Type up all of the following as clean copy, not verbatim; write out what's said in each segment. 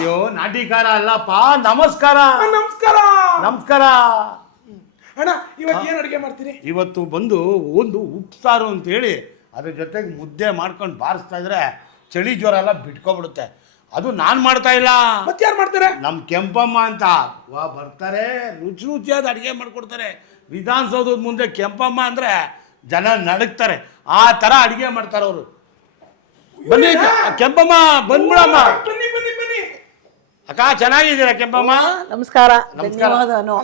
ಅಯ್ಯೋ ನಾಟಿಕಾರ ಅಲ್ಲಪ್ಪ, ನಮಸ್ಕಾರ. ನಮಸ್ಕಾರ. ನಮಸ್ಕಾರ ಅಣ್ಣ, ಇವತ್ತು ಏನು ಅಡುಗೆ ಮಾಡ್ತೀರಿ? ಇವತ್ತು ಬಂದು ಒಂದು ಉಪ್ಸಾರು ಅಂತ ಹೇಳಿ ಅದ್ರ ಜೊತೆಗೆ ಮುದ್ದೆ ಮಾಡ್ಕೊಂಡು ಬಾರಿಸ್ತಾ ಇದ್ರೆ ಚಳಿ ಜ್ವರ ಎಲ್ಲ ಬಿಟ್ಕೊಬಿಡುತ್ತೆ. ಅದು ನಾನು ಮಾಡ್ತಾ ಇಲ್ಲ, ಮತ್ತೆ ಯಾರು ಮಾಡ್ತಾರೆ? ನಮ್ಮ ಕೆಂಪಮ್ಮ ಅಂತ ಬರ್ತಾರೆ, ರುಚಿ ರುಚಿಯಾದ ಅಡುಗೆ ಮಾಡ್ಕೊಡ್ತಾರೆ. ವಿಧಾನಸೌಧದ ಮುಂದೆ ಕೆಂಪಮ್ಮ ಅಂದ್ರೆ ಜನ ನಡಕ್ತಾರೆ, ಆ ಥರ ಅಡುಗೆ ಮಾಡ್ತಾರೆ ಅವರು. ಬನ್ನಿ ಕೆಂಪಮ್ಮ, ಬಂದ್ಬಿಡಮ್ಮ. ಬನ್ನಿ ಬನ್ನಿ ಬನ್ನಿ. ಅಕ್ಕ ಚೆನ್ನಾಗಿದ್ದೀರಾ ಕೆಂಪಮ್ಮ? ನಮಸ್ಕಾರ, ನಮಸ್ಕಾರ. ಧನ್ಯವಾದನು.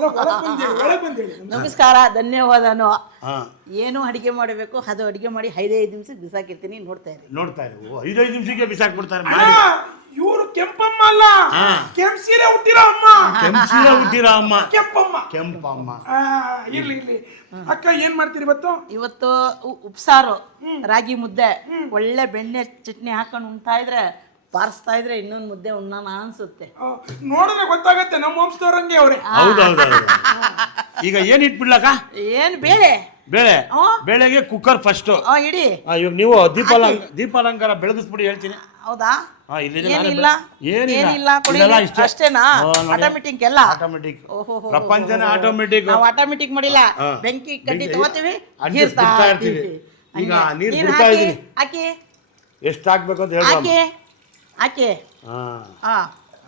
ನಮಸ್ಕಾರ, ಧನ್ಯವಾದನು. ಏನು ಅಡಿಗೆ ಮಾಡಬೇಕು ಅದು ಅಡಿಗೆ ಮಾಡಿ 5 ನಿಮಿಷಕ್ಕೆ ಬಿಸಾಕಿರ್ತೀನಿ, ನೋಡ್ತಾ ಇರಿ. 5 ನಿಮಿಷಕ್ಕೆ ಬಿಸಾಕ್ಬಿಡ್ತಾರೆ. ಇವರು ಕೆಂಪಮ್ಮ ಅಲ್ಲ, ಕೆಂಪಸೀರೆ ಹುಟ್ಟಿರೋ ಅಮ್ಮ. ಕೆಂಪಸೀರೆ ಹುಟ್ಟಿರೋ ಅಮ್ಮ ಕೆಂಪಮ್ಮ. ಕೆಂಪಮ್ಮ. ಇರ್ಲಿ ಇರ್ಲಿ. ಅಕ್ಕ ಏನ್ ಮಾಡ್ತೀರಿ ಇವತ್ತು? ಇವತ್ತು ಉಪ್ಸಾರು, ರಾಗಿ ಮುದ್ದೆ, ಒಳ್ಳೆ ಬೆಣ್ಣೆ ಚಟ್ನಿ ಹಾಕೊಂಡು ಉಣ್ತಾ ಇದ್ರೆ, ಬಾರಿಸ್ತಾ ಇದ್ರೆ ಇನ್ನೊಂದು ಮುದ್ದೆ ಉಣ್ಣೋಣ ಅನ್ಸುತ್ತೆ. ನೋಡಿದ್ರೆ ಗೊತ್ತಾಗತ್ತೆ ನಮ್ಮ ವಂಶದವ್ರಂಗೆ ಅವ್ರೆ. ಹೌದೌದು. ಈಗ ಏನ್ ಇಟ್ಬಿಡ್ಲಕ್ಕ? ಏನ್ ಬೇಳೆ? ಬೇಳೆಗೆ ಕುಕ್ಕರ್ ಫಸ್ಟ್ ಇಡಿ. ಇವಾಗ ನೀವು ದೀಪಾಲಂಕಾರ ಬೆಳಗಿಸ್ಬಿಡಿ ಹೇಳ್ತೀನಿ. ಹೌದಾ? ಏನಿಲ್ಲ ಅಷ್ಟೇನಾ? ಆಟೋಮೆಟಿಕ್ ಎಲ್ಲ ಆಟೋಮೆಟಿಕ್. ಪ್ರಪಂಚನೇ ಆಟೋಮೆಟಿಕ್. ನಾವು ಆಟೋಮೆಟಿಕ್ ಮಾಡಿಲ್ಲ, ಬೆಂಕಿ ಕಡ್ಡಿ ತಗೋತೀವಿ, ಈಗ ನೀರು ಬಿಡ್ತಾ ಇದೀನಿ. ಹಾಕಿ ಎಷ್ಟು ಹಾಕ್ಬೇಕು ಅಂತ ಹೇಳಿ ಹಾಕಿ.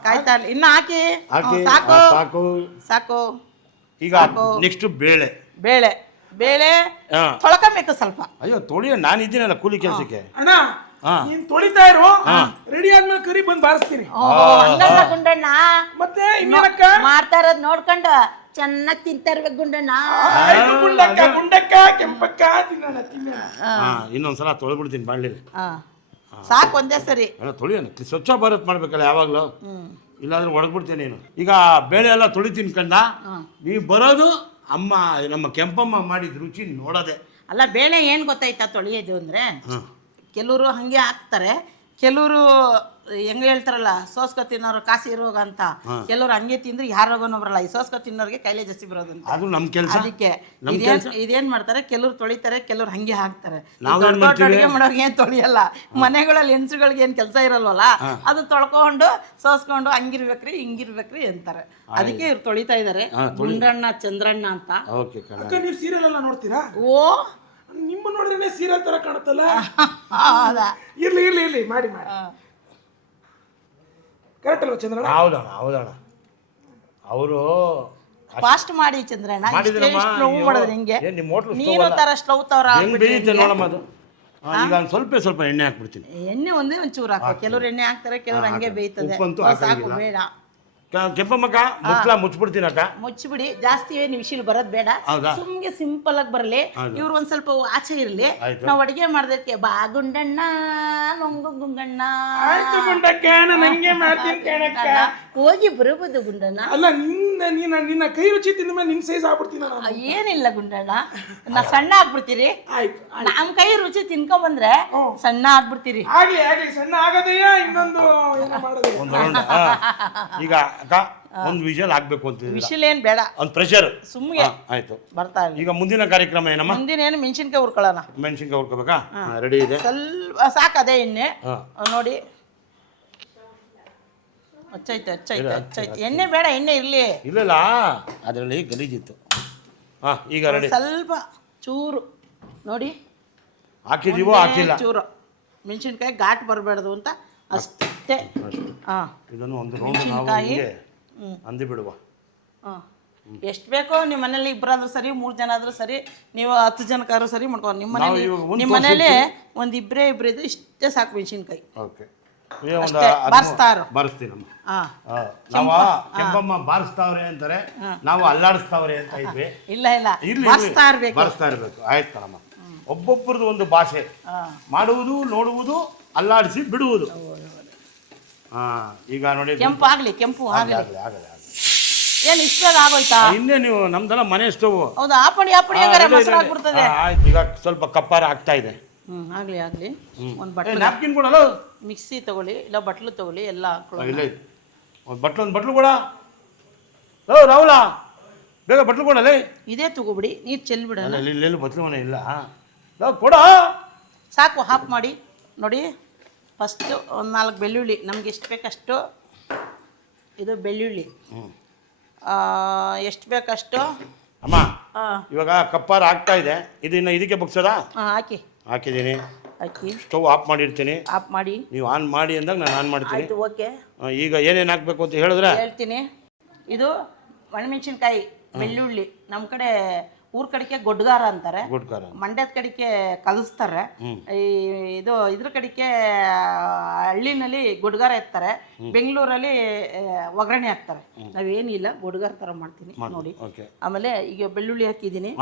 ಕಾಯ್ತಾ ಇಲ್ಲ, ಇನ್ನ ಹಾಕಿ. ಸಾಕು ಸಾಕು ಸಾಕು. ಈಗ ನೆಕ್ಸ್ಟ್ ಬೇಳೆ. ಬೇಳೆ ಬೇಳೆ ತೊಳ್ಕೊಬೇಕು ಸ್ವಲ್ಪ. ಅಯ್ಯೋ ತೊಳಿಯ, ನಾನು ಇದ್ದೀನಲ್ಲ ಕೂಲಿ ಕೆಲಸಕ್ಕೆ. ಅಣ್ಣ ನೀನ್ ತೊಳಿತಾ ಇರು, ರೆಡಿ ಆದ್ಮೇಲೆ ಕರಿ ಬಂದು ಬಾರಿಸ್ತೀನಿ. ಗುಂಡಣ್ಣ ಮತ್ತೆ ಇನ್ನೇನಕ್ಕ ಮಾಡ್ತಾ ಇರೋದ್ ನೋಡ್ಕೊಂಡು ಚೆನ್ನಾಗಿ ತಿಂತಾ ಇರ್ಬೇಕು ಗುಂಡಣ್ಣ. ಗುಂಡಕ್ಕ ಗುಂಡಕ್ಕ ಕೆಂಪಕ್ಕ ತಿನ್ನೋಣ ತಿನ್ನೋಣ. ಇನ್ನೊಂದ್ಸಲ ತೊಳ್ಬಿಡ್ತೀನಿ ಬಾಳ್ಲಿ. ಸಾಕು, ಒಂದೇ ಸರಿ ತೊಳಿಯೋಣ. ಸ್ವಚ್ಛ ಭಾರತ್ ಮಾಡ್ಬೇಕಲ್ಲ ಯಾವಾಗ್ಲೂ, ಇಲ್ಲಾಂದ್ರೆ ಒಳಗ್ಬಿಡ್ತೇನೆ ನೀನು. ಈಗ ಬೇಳೆ ಎಲ್ಲ ತೊಳಿತೀನಿ ಕಂಡ, ನೀವು ಬರೋದು ಅಮ್ಮ ನಮ್ಮ ಕೆಂಪಮ್ಮ ಮಾಡಿದ ರುಚಿ ನೋಡೋದೆ. ಅಲ್ಲ, ಬೇಳೆ ಏನು ಗೊತ್ತಾಯ್ತಾ ತೊಳೆಯೋದು ಅಂದರೆ, ಕೆಲವರು ಹಾಗೆ ಹಾಕ್ತಾರೆ, ಕೆಲವರು ಹೆಂಗೆ ಹೇಳ್ತಾರಲ್ಲ ಸೋಸ್ಕೊ ತಿನ್ನೋರು ಕಾಸಿ ರೋಗ ಅಂತ, ಕೆಲವ್ರು ಹಂಗೆ ತಿಂದ್ರೆ ಯಾರ ರೋಗನೂ ಬರಲ್ಲ. ಈ ಸೋಸ್ಕೊ ತಿನ್ನೋರಿಗೆ ಕಾಯಿಲೆ ಜಾಸ್ತಿ ಬರೋದಂತ. ಅದು ನಮ್ಮ ಕೆಲಸ. ಅದಕ್ಕೆ ಇದೇನ್ ಮಾಡ್ತಾರೆ, ಕೆಲವ್ರು ತೊಳಿತಾರೆ, ಕೆಲವ್ರು ಹಂಗೆ ಹಾಕ್ತಾರೆ. ಅಡುಗೆ ಮಾಡೋರಿಗೆ ಏನು ತೊಳಿಯಲ್ಲ, ಮನೆಗಳಲ್ಲಿ ಹೆಣ್ಸುಗಳಿಗೆ ಏನು ಕೆಲಸ ಇರಲ್ವಲ್ಲ, ಅದು ತೊಳ್ಕೊಂಡು ಸೋಸ್ಕೊಂಡು ಹಂಗಿರ್ಬೇಕ್ರಿ ಹಿಂಗಿರ್ಬೇಕ್ರಿ ಅಂತಾರೆ. ಅದಕ್ಕೆ ಇವ್ರು ತೊಳಿತಾ ಇದಾರೆ. ಗುಂಡಣ್ಣ ಚಂದ್ರಣ್ಣ ಅಂತ. ಅಕ್ಕ, ನೀವು ಸೀರಿಯಲ್ ಎಲ್ಲ ನೋಡ್ತೀರಾ? ಓ, ನಿಮ್ಮ ನೋಡ್ರೇನೆ ಸೀರಿಯಲ್ ತರ ಕಾಣುತ್ತಲ್ಲ. ಇರ್ಲಿ ಇರ್ಲಿ ಇರ್ಲಿ, ಮಾಡಿ ಮಾಡಿ. ಕರೆಕ್ಟ್ ಅಲ್ವಾ ಚಂದ್ರಣ್ಣ? ಹೌದಣ್ಣ. ಅವರು ಫಾಸ್ಟ್ ಮಾಡಿ ಚಂದ್ರಣ್ಣ. ಸ್ಲೋ ಮಾಡಿದ್ರೆ ಹಿಂಗೆ ನೀರು ತರ ಸ್ಲವ್ ತರ ನೋಡಮ್ಮ. ಅದು ಈಗ ಸ್ವಲ್ಪ ಎಣ್ಣೆ ಹಾಕ್ಬಿಡ್ತೀನಿ. ಎಣ್ಣೆ ಒಂಚೂರು ಹಾಕೋ. ಕೆಲವ್ರು ಎಣ್ಣೆ ಹಾಕ್ತಾರೆ, ಕೆಲವ್ರು ಹಂಗೆ ಬೇಯ್ತದೆ. ಸಾಕು, ಬೇಡ. ಕೆಂಪಮ್ಮಕ್ಕ ಮುಚ್ಚಿಬಿಡ್ತೀನಿ ಅಕ್ಕ. ಮುಚ್ಚಿಬಿಡಿ, ಜಾಸ್ತಿ ಏನು ವಿಷಯ ಬರೋದ್ ಬೇಡ. ಸುಮ್ಗೆ ಸಿಂಪಲ್ ಆಗಿ ಬರಲಿ. ಇವ್ರು ಒಂದ್ ಸ್ವಲ್ಪ ಆಚೆ ಇರ್ಲಿ. ನಾವ್ ಅಡಿಗೆ ಮಾಡ್ದಕ್ಕೆ ಬಾ ಗುಂಡಣ್ಣ ನೊಂಗು ಗುಂಡಣ್ಣ ಹೋಗಿ ಬರಬಹುದು ಗುಂಡಣ್ಣ. ಅಲ್ಲ, ನಿನ್ನ ಕೈ ರುಚಿ ತಿಂದ ಮೇಲೆ ನಿನ್ ಸೈಜ್ ಆಗ್ಬಿಡ್ತೀನಿ. ಏನಿಲ್ಲ ಗುಂಡಣ್ಣ, ನಾ ಸಣ್ಣ ಆಗ್ಬಿಡ್ತೀರಿ. ನಮ್ ಕೈ ರುಚಿ ತಿನ್ಕೊಂಡ್ ಬಂದ್ರೆ ಸಣ್ಣ ಆಗ್ಬಿಡ್ತೀರಿ. ಆಗ್ಲಿ ಸಣ್ಣ ಆಗದೆಯಾ ಇನ್ನೊಂದು ಈಗ ಅಕ್ಕ ಒಂದು ವಿಷಲ್ ಹಾಕ್ಬೇಕು ಅಂತ. ವಿಷಲ್ ಏನ್ ಬೇಡ, ಒಂದು ಪ್ರೆಷರ್ ಸುಮ್ಗೆ ಆಯ್ತು. ಬರ್ತಾ ಈಗ ಮುಂದಿನ ಕಾರ್ಯಕ್ರಮ ಏನಮ್ಮ? ಮುಂದಿನ ಏನು ಮೆಣಸಿನ್ಕಾಯಿ ಹುರ್ಕೊಳ್ಳೋಣ. ಮೆಣಸಿನ್ಕಾಯಿ ಹುರ್ಕೋಬೇಕಾ? ರೆಡಿ ಇದೆ. ಸ್ವಲ್ಪ ಸಾಕು ಅದೇ ಎಣ್ಣೆ ನೋಡಿ. ಹಚ್ಚೈತೆ. ಎಣ್ಣೆ ಬೇಡ, ಎಣ್ಣೆ ಇರ್ಲಿ. ಇಲ್ಲ ಅದರಲ್ಲಿ ಗಲೀಜಿತ್ತು. ಈಗ ರೆಡಿ. ಸ್ವಲ್ಪ ಚೂರು ನೋಡಿ ಹಾಕಿದೀವೋ ಹಾಕಿಲ್ಲ, ಚೂರು ಮೆಣಸಿನ್ಕಾಯಿ ಘಾಟ್ ಬರಬೇಡದು ಅಂತ ಅಷ್ಟೇ. ಇದನ್ನು ಒಂದು ರೌಂಡ್ ನಾವು ಅಂದಿ ಬಿಡುವ. ಎಷ್ಟು ಬೇಕೋ ನಿಮ್ಮ ಮನೇಲಿ ಇಬ್ಬರಾದ್ರೂ ಸರಿ, 3 ಜನ ಆದ್ರೂ ಸರಿ, ನೀವು 10 ಜನಕ್ಕಾದ್ರೂ ಸರಿ ಮಾಡ್ಕೊಂಡು ನಿಮ್ಮ ಮನೇಲಿ ಒಂದು ಇಬ್ಬರೇ ಇದ್ದು ಇಷ್ಟೇ ಸಾಕು ಮೆಣಸಿನ್ಕಾಯಿ. ಬಾರಿಸ್ತೀನಮ್ಮ. ನಾವು ಕೆಂಪಮ್ಮ ಬಾರಿಸ್ತಾವ್ರೆ ಅಂತಾರೆ, ನಾವು ಅಲ್ಲಾಡಿಸ್ತಾವ್ರೆ ಅಂತ ಇದ್ವಿ. ಇಲ್ಲ ಬಾರಿಸ್ತಾ ಇರ್ಬೇಕು. ಆಯ್ತು ಕಣಮ್ಮ. ಒಬ್ಬೊಬ್ಬರದು ಒಂದು ಭಾಷೆ. ಮಾಡುವುದು, ನೋಡುವುದು, ಅಲ್ಲಾಡಿಸಿ ಬಿಡುವುದು. ಈಗ ನೋಡಿ, ಕೆಂಪು ಆಗಲಿ. ಏನು ಇಷ್ಟ ಆಗೋಯ್ತಾ? ಇನ್ನೇ ನೀವು ನಮ್ದೆಲ್ಲ ಮನೆ ಸ್ಟವ್. ಹೌದಾ? ಆಪಣಿ ಮೊಸರು ಆಗ್ಬಿಡ್ತದೆ. ಈಗ ಸ್ವಲ್ಪ ಕಪ್ಪಾರ ಆಗ್ತಾ ಇದೆ. ಆಗ್ಲಿ. ಒಂದು ನ್ಯಾಪ್ಕಿನ್ ಕೊಡಲ್ಲ, ಮಿಕ್ಸಿ ತಗೊಳ್ಳಿ, ಇಲ್ಲ ಬಟ್ಲು ತಗೊಳ್ಳಿ, ಎಲ್ಲ ಇಲ್ಲ ಒಂದು ಬಟ್ಲು ಕೊಡ. ರಾಹುಲ, ಬೇಗ ಬಟ್ಲು ಕೊಡಲ್ಲ. ಇದೇ ತಗೋಬಿಡಿ, ನೀರು ಚೆಲ್ಬಿಡಲ್ಲ. ಇಲ್ಲೆಲ್ಲೂ ಬಟ್ಲು ಮನೆ ಇಲ್ಲ, ಕೊಡ. ಸಾಕು, ಹಾಫ್ ಮಾಡಿ ನೋಡಿ. ಫಸ್ಟು ಒಂದು 4 ಬೆಳ್ಳುಳ್ಳಿ, ನಮ್ಗೆ ಎಷ್ಟು ಬೇಕಷ್ಟು ಇದು ಬೆಳ್ಳುಳ್ಳಿ ಹ್ಞೂ ಎಷ್ಟು ಬೇಕಷ್ಟು ಅಮ್ಮ ಹಾಂ ಇವಾಗ ಕಪ್ಪಾರ ಆಗ್ತಾ ಇದೆ ಇದನ್ನು ಇದಕ್ಕೆ ಬಗ್ಸೋದಾ? ಹಾಕಿ ಹಾಕಿದ್ದೀನಿ. ಹಾಕಿ ಸ್ಟವ್ ಆಫ್ ಮಾಡಿರ್ತೀನಿ. ಆಫ್ ಮಾಡಿ. ನೀವು ಆನ್ ಮಾಡಿ ಅಂದಾಗ ನಾನು ಆನ್ ಮಾಡ್ತೀನಿ. ಆಯಿತು, ಓಕೆ. ಈಗ ಏನೇನು ಹಾಕಬೇಕು ಅಂತ ಹೇಳಿದ್ರೆ ಹೇಳ್ತೀನಿ. ಇದು ಒಣಮೆಣಸಿನ್ಕಾಯಿ, ಬೆಳ್ಳುಳ್ಳಿ. ನಮ್ಮ ಕಡೆ ಊರ ಕಡೆಗೆ ಗೊಡ್ಗಾರ ಅಂತಾರೆ, ಗುಡ್ಕಾರ. ಮಂಡ್ಯದ ಕಡೆಗೆ ಕಲಿಸ್ತಾರೆ. ಇದ್ರ ಕಡೆಗೆ ಹಳ್ಳಿನಲ್ಲಿ ಗೊಡ್ಗಾರ ಎತ್ತಾರೆ, ಬೆಂಗಳೂರಲ್ಲಿ ಒಗ್ಗರಣೆ ಹಾಕ್ತಾರೆ. ನಾವೇನಿಲ್ಲ, ಗೊಡ್ಗಾರ ಥರ ಮಾಡ್ತೀನಿ ನೋಡಿ. ಓಕೆ. ಆಮೇಲೆ ಈಗ ಬೆಳ್ಳುಳ್ಳಿ ಹಾಕಿದ್ದೀನಿ,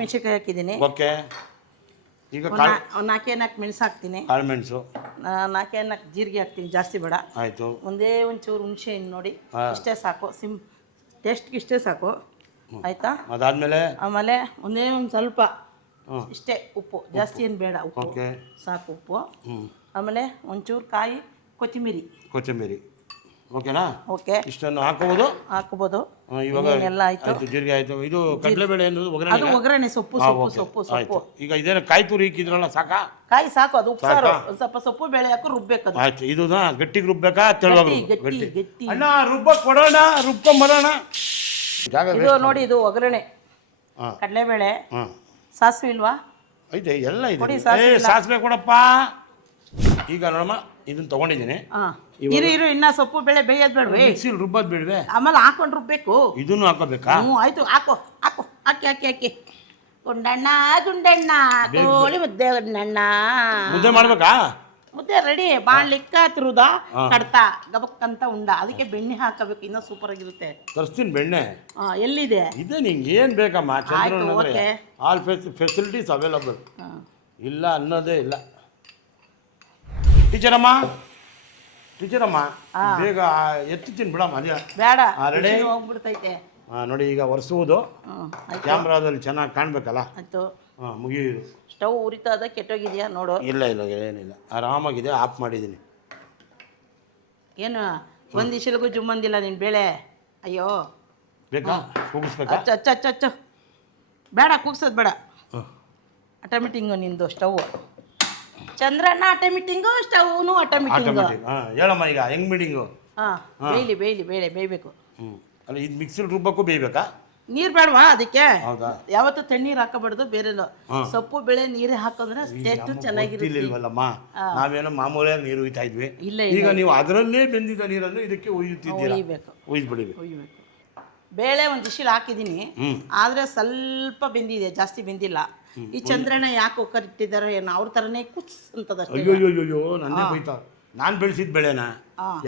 ಮೆಣಸಿನ್ಕಾಯಿ ಹಾಕಿದ್ದೀನಿ. ಓಕೆ. ಈಗ ನಾಲ್ಕೇ ಮೆಣಸು ಹಾಕ್ತೀನಿ, ಕಾಳು ಮೆಣಸು. ನಾಲ್ಕೇ ಜೀರಿಗೆ ಹಾಕ್ತೀನಿ, ಜಾಸ್ತಿ ಬೇಡ. ಆಯಿತು. ಒಂದೇ ಒಂಚೂರು ಹುಣಸೆ ಹಣ್ಣು ನೋಡಿ, ಇಷ್ಟೇ ಸಾಕು. ಟೇಸ್ಟ್ಗೆ ಇಷ್ಟೇ ಸಾಕು, ಆಯಿತಾ? ಅದಾದಮೇಲೆ ಆಮೇಲೆ ಒಂದೇ ಒಂದು ಸ್ವಲ್ಪ ಇಷ್ಟೇ ಉಪ್ಪು, ಜಾಸ್ತಿ ಏನು ಬೇಡ, ಉಪ್ಪು ಸಾಕು, ಉಪ್ಪು. ಆಮೇಲೆ ಒಂಚೂರು ಕಾಯಿ ಕೊತ್ತಂಬರಿ. ಓಕೆನಾ? ಓಕೆ. ಇಷ್ಟನ್ನು ಹಾಕೋಬೋದು. ಇವಾಗ ಎಲ್ಲ ಆಯಿತು. ಜೀರಿಗೆ ಆಯಿತು. ಇದು ಕಡಲೆಬೇಳೆ ಒಗ್ಗರಣೆ, ಒಗ್ಗರಣೆ ಸೊಪ್ಪು. ಈಗ ಇದೇನು ಕಾಯಿ ತುರಿ ಇಕ್ಕಿದ್ರಲ್ಲ, ಸಾಕಾ? ಕಾಯಿ ಸಾಕು, ಅದು ಉಪ್ಸಾರು. ಸ್ವಲ್ಪ ಸೊಪ್ಪು ಬೇಳೆ ಹಾಕಿ ರುಬ್ಬೇಕು. ಆಯ್ತು. ಇದು ಗಟ್ಟಿಗೆ ರುಬ್ಬೇಕಾ? ಗಟ್ಟಿ. ಅಣ್ಣ ರುಬ್ಬಕ್ಕೆ ಕೊಡೋಣ, ರುಬ್ಕೊಂಬರೋಣ. ಇದು ನೋಡಿ, ಇದು ಒಗ್ಗರಣೆ. ಕಡಲೆಬೇಳೆ, ಸಾಸಿವೆ ಇಲ್ವಾ? ಐತೆ, ಎಲ್ಲ ಇದೆ. ಸಾಸಿವೆ ಕೊಡಪ್ಪ. ಈಗ ನೋಡಮ್ಮ, ಇದನ್ನ ತಗೊಂಡಿದ್ದೀನಿ. ಇರು, ಇನ್ನ ಸೊಪ್ಪು ಬೇಳೆ ಬೇಯೋದು ಬೇಡವೇ? ಮಿಕ್ಸಿಲಿ ರುಬ್ಬೋದು ಬೇಡವೆ? ಆಮೇಲೆ ಹಾಕೊಂಡು ರುಬ್ಬೇಕು. ಇದನ್ನು ಹಾಕೋಬೇಕಾ? ಆಯ್ತು, ಹಾಕಿ. ಗುಂಡಣ್ಣ ಕೋಳಿ ಮುದ್ದೆ, ಮುದ್ದೆ ಮಾಡ್ಬೇಕಾ? ಮುದ್ದೆ ರೆಡಿ. ಬಾಣ್ಲಿಕ್ಕ ತಿರುದ ಕಡ್ತಾ ಗಬಕ್ಕಂತ ಉಂಡ. ಅದಕ್ಕೆ ಬೆಣ್ಣೆ ಹಾಕಬೇಕು, ಇನ್ನೂ ಸೂಪರ್ ಆಗಿರುತ್ತೆ. ತರಿಸ್ತೀನಿ ಬೆಣ್ಣೆ. ಎಲ್ಲಿದೆ? ಇದೆ, ನಿಂಗೆ ಏನು ಬೇಕಮ್ಮ? All facilities available. ಇಲ್ಲ ಅನ್ನೋದೇ ಇಲ್ಲ. ಟೀಚರಮ್ಮ, ಬೇಗ ಎತ್ತೀನಿ ಬಿಡಮ್ಮ. ಅದೇ ಬೇಡ, ರೆಡಿ ಹೋಗ್ಬಿಡ್ತೈತೆ. ನೋಡಿ, ಈಗ ಒರೆಸುವುದು ಕ್ಯಾಮ್ರಾದಲ್ಲಿ ಚೆನ್ನಾಗಿ ಕಾಣ್ಬೇಕಲ್ಲ. ಆಯ್ತು, ಮುಗಿಯೋದು. ಸ್ಟವ್ ಉರಿತಾ ಅದ, ಕೆಟ್ಟೋಗಿದೆಯಾ ನೋಡು. ಇಲ್ಲ, ಏನಿಲ್ಲ, ಆರಾಮಾಗಿದೆ. ಆಫ್ ಮಾಡಿದ್ದೀನಿ. ಏನು ಒಂದು ಇಶಿಲ್ಗೂ ಜುಮ್ಮಂದಿಲ್ಲ ನಿನ್ನ ಬೇಳೆ? ಅಯ್ಯೋ, ಬೇಕಾ? ಕೂಗಿಸ್ಬೇಕಾ? ಅಚ್ಚ ಬೇಡ, ಕೂಗ್ಸೋದು ಬೇಡ. ಆಟೋಮೆಟಿಂಗು ನಿಂದು ಸ್ಟವ್. ಚಂದ್ರಣ್ಣ ಆಟೋಮೆಟಿಂಗು, ಸ್ಟವ್ನು ಆಟೋಮೆಟಿಂಗು. ಹೇಳಮ್ಮ, ಈಗ ಹೆಂಗ್ ಮೀಟಿಂಗು? ಬೇಯಲಿ ಬೇಳೆ ಬೇಯಬೇಕು. ಅಲ್ಲ, ಇದು ಮಿಕ್ಸಿಲ್ ರುಬ್ಬಕ್ಕೂ ಬೇಯಬೇಕಾ? ನೀರು ಬೇಡವಾ ಅದಕ್ಕೆ? ಯಾವತ್ತು ತಣ್ಣೀರು ಹಾಕಬಾರ್ದು, ಬೇರೆ ಸೊಪ್ಪು ಬೇಳೆ ನೀರೇ ಹಾಕಿದ್ರೆ ಟೇಸ್ಟ್ ಚೆನ್ನಾಗಿರುತ್ತಲ್ಲಮ್ಮ. ನಾವೇನೋ ಮಾಮೂಲಿಯಾಗಿ ನೀರು ಉಯ್ತಾ ಇದ್ವಿ. ಈಗ ನೀವು ಅದರಲ್ಲೇ ಬೆಂದಿದ್ದ ನೀರನ್ನು ಇದಕ್ಕೆ ಉಯ್ಯುತ್ತಿದ್ದೀರಾ? ಉಯ್ದ್ಬಿಡಿಬೇಕು. ಬೇಳೆ ಒಂದು ಇಶಿಲ್ ಹಾಕಿದ್ದೀನಿ, ಆದ್ರೆ ಸ್ವಲ್ಪ ಬೆಂದಿದೆ, ಜಾಸ್ತಿ ಬೆಂದಿಲ್ಲ. ಈ ಚಂದ್ರಣ್ಣ ಯಾಕೆ ಕುಕ್ಕರ್ ಇಟ್ಟಿದ್ದಾರೆ ಏನೋ, ಅವ್ರ ಥರನೇ ಕುಚ್ ಅಂತದ. ಅಯ್ಯೋ, ನನ್ನೇ ಬೈತಾ. ನಾನು ಬೆಳೆಸಿದ ಬೆಳೆನ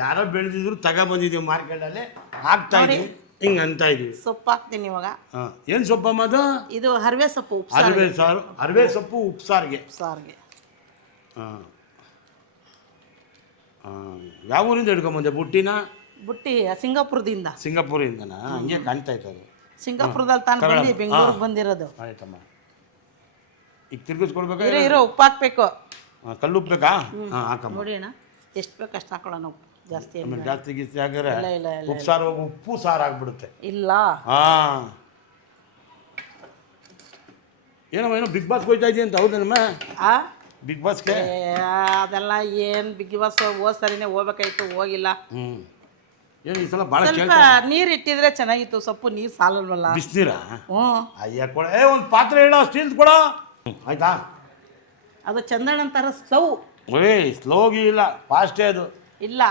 ಯಾರೋ ಬೆಳೆದಿದ್ರು ತಗೊಬಂದಿದ್ದೀವಿ ಮಾರ್ಕೆಟಲ್ಲಿ, ಹಾಕ್ತಾ ಇದ್ದೀವಿ, ಹಿಂಗೆ ಅಂತ ಇದೀವಿ. ಸೊಪ್ಪು ಹಾಕ್ತೀನಿ ಇವಾಗ. ಏನು ಸೊಪ್ಪಮ್ಮ ಅದು? ಇದು ಹರವೆ ಸೊಪ್ಪು. ಹರವೆ ಸೊಪ್ಪು ಉಪ್ಸಾರಿಗೆ. ಯಾವ ಊರಿಂದ ಹಿಡ್ಕೊಂಬಂದೆ ಬುಟ್ಟಿನ? ಬುಟ್ಟಿ ಸಿಂಗಾಪುರದಿಂದನಾ? ಹಂಗೆ ಕಾಣ್ತಾ ಇತ್ತು ಅದು. ಸಿಂಗಾಪುರದಲ್ಲಿ ತಾನು ಬಂದು ಬೆಂಗಳೂರಿಗೆ ಬಂದಿರೋದು. ಆಯ್ತಮ್ಮ. ಈಗ ತಿರ್ಗಿಸ್ಕೊಡ್ಬೇಕಾ? ಇರೋ ಉಪ್ಪು ಹಾಕ್ಬೇಕು. ಕಲ್ಲು ಉಪ್ಪು ಬೇಕಾ? ಹಾಕಮ್ಮ. ನೋಡಿ ಅಣ್ಣ, ಎಷ್ಟು ಬೇಕು ಅಷ್ಟು ಹಾಕೊಳ್ಳೋಣ. ಉಪ್ಪು ಜಾಸ್ತಿ ಗೀಸ್ತಿ ಹಾಕಿದ್ರೆ ಉಪ್ಪು ಸಾರು ಉಪ್ಪು ಸಾರು ಆಗ್ಬಿಡುತ್ತೆ. ಇಲ್ಲ. ಏನೋ ಬಿಗ್ ಬಾಸ್ ಹೋಯ್ತಾ ಇದೆಯಾ ಅಂತ? ಹೌದೇನಮ್ಮ? ಬಿಗ್ ಬಾಸ್ಗೆ ಅದೆಲ್ಲ ಏನು ಬಿಗ್ ಬಾಸ್ ಹೋದ್ ಸರಿನೇ ಹೋಗ್ಬೇಕಾಯ್ತು, ಹೋಗಿಲ್ಲ. ಏನು ಈ ಸಲ ಭಾಳ ಸ್ವಲ್ಪ ನೀರು ಇಟ್ಟಿದ್ರೆ ಚೆನ್ನಾಗಿತ್ತು. ಸೊಪ್ಪು ನೀರು ಸಾಲಲ್ವಲ್ಲ. ಬಿಸಿನೀರಾ? ಅಯ್ಯ ಕೊಡ, ಒಂದು ಪಾತ್ರೆ ಹೇಳೋ, ಸ್ಟೀಲ್ ಕೊಡೋ. ಆಯ್ತಾ? ಅದು ಚಂದ್ರಣ್ಣ ಅಂತಾರ ಸ್ಲೋ. ಸ್ಲೋಗಿ ಇಲ್ಲ, ಫಾಸ್ಟೇ ಅದು. ಇಲ್ಲ,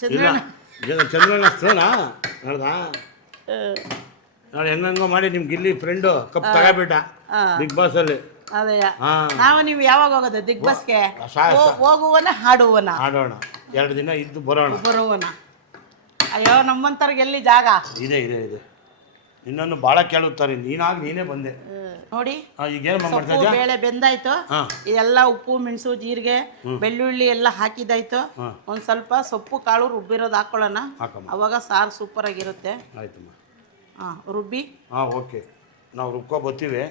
ಚಂದ್ರಣ್ಣ ಸ್ಲೋನಾ? ನೋಡ್ದಾ ನೋಡಿ, ಹೆಂಗಂಗೋ ಮಾಡಿ ನಿಮ್ ಗಿಲ್ಲಿ ಫ್ರೆಂಡು ಕಪ್ ತಗೋಬಿಟ್ಟ ಬಿಗ್ ಬಾಸ್ ಅಲ್ಲಿ. ಅದೇ ನಾವು ನೀವು ಯಾವಾಗ ಹೋಗೋದು ಬಿಗ್ ಬಾಸ್ಗೆ? ಹೋಗುವನ ಹಾಡುವನ? ಆಡೋಣ, 2 ದಿನ ಇದ್ದು ಬರೋಣ. ಅಯ್ಯೋ, ನಮ್ಮಂತವ್ರಿಗೆ ಎಲ್ಲಿ ಜಾಗ ಇದೆ? ನಿನ್ನನ್ನು ಭಾಳ ಕೇಳುತ್ತಾರೆ, ನೀನೇ ಬಂದೆ ನೋಡಿ. ಈಗೇನು ಬೇಳೆ ಬೆಂದಾಯ್ತು, ಇದೆಲ್ಲ ಉಪ್ಪು ಮೆಣಸು ಜೀರಿಗೆ ಬೆಳ್ಳುಳ್ಳಿ ಎಲ್ಲ ಹಾಕಿದಾಯ್ತು. ಒಂದು ಸ್ವಲ್ಪ ಸೊಪ್ಪು ಕಾಳು ರುಬ್ಬಿರೋದು ಹಾಕೊಳ್ಳೋಣ, ಅವಾಗ ಸಾರು ಸೂಪರ್ ಆಗಿರುತ್ತೆ. ಆಯ್ತಮ್ಮ. ರುಬ್ಬಿ. ಓಕೆ, ನಾವು ರುಬ್ಕೊ ಬರ್ತೀವಿ.